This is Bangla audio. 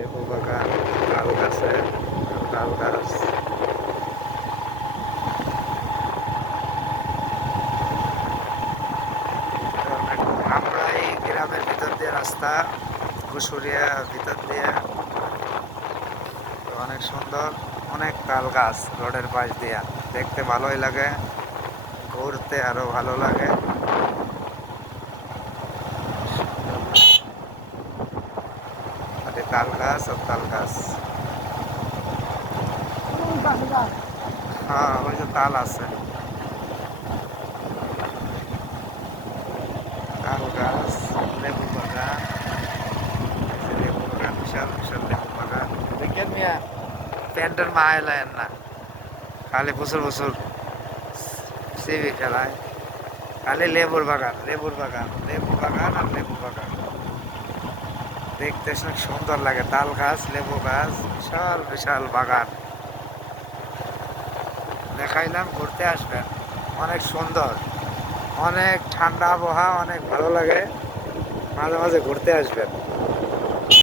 লেবু বাগান, তাল গাছে, তাল গাছ। আমরা এই গ্রামের ভিতর দিয়ে রাস্তা, ঘুষুরিয়া ভিতর দিয়ে, তো অনেক সুন্দর, অনেক তাল গাছ রোডের পাশ দিয়া, দেখতে ভালোই লাগে, ঘুরতে আরো ভালো লাগে। তাল গাছ আর তাল গাছ। হ্যাঁ, ওই যে তাল আছে, তাল গাছ, লেবু বাগান, এই যে লেবু বাগান, বিশাল বিশাল লেবু বাগান। দেখেন মিয়া, প্যান্টের মা এলেন না, খালি বছর বছর সিবি খেলায়, খালি লেবুর বাগান, লেবুর বাগান, লেবু বাগান আর লেবু বাগান। দেখতে অনেক সুন্দর লাগে, তাল গাছ, লেবু গাছ, বিশাল বিশাল বাগান। দেখাইলাম, ঘুরতে আসবেন, অনেক সুন্দর, অনেক ঠান্ডা আবহাওয়া, অনেক ভালো লাগে, মাঝে মাঝে ঘুরতে আসবেন।